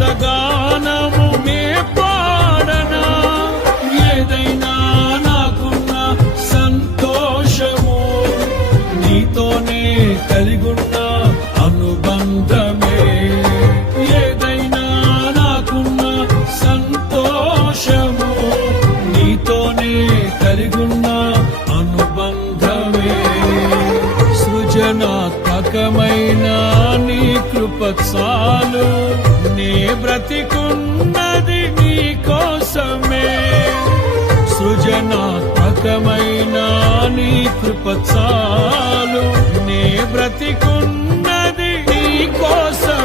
ఆనందగానము నే పాడనా. ఏదైనా నాకున్న సంతోషము నీతోనే కలిగున్న అనుబంధమే. ఏదైనా నాకున్న సంతోషము నీతోనే కలిగున్న అనుబంధమే. సృజనాత్మకమైన నీ కృప చాలు. నీ బ్రతికున్నది నీ కోసమే. సృజనాత్మకమైన నీ కృపచాలు నీ బ్రతికున్నది నీ కోసం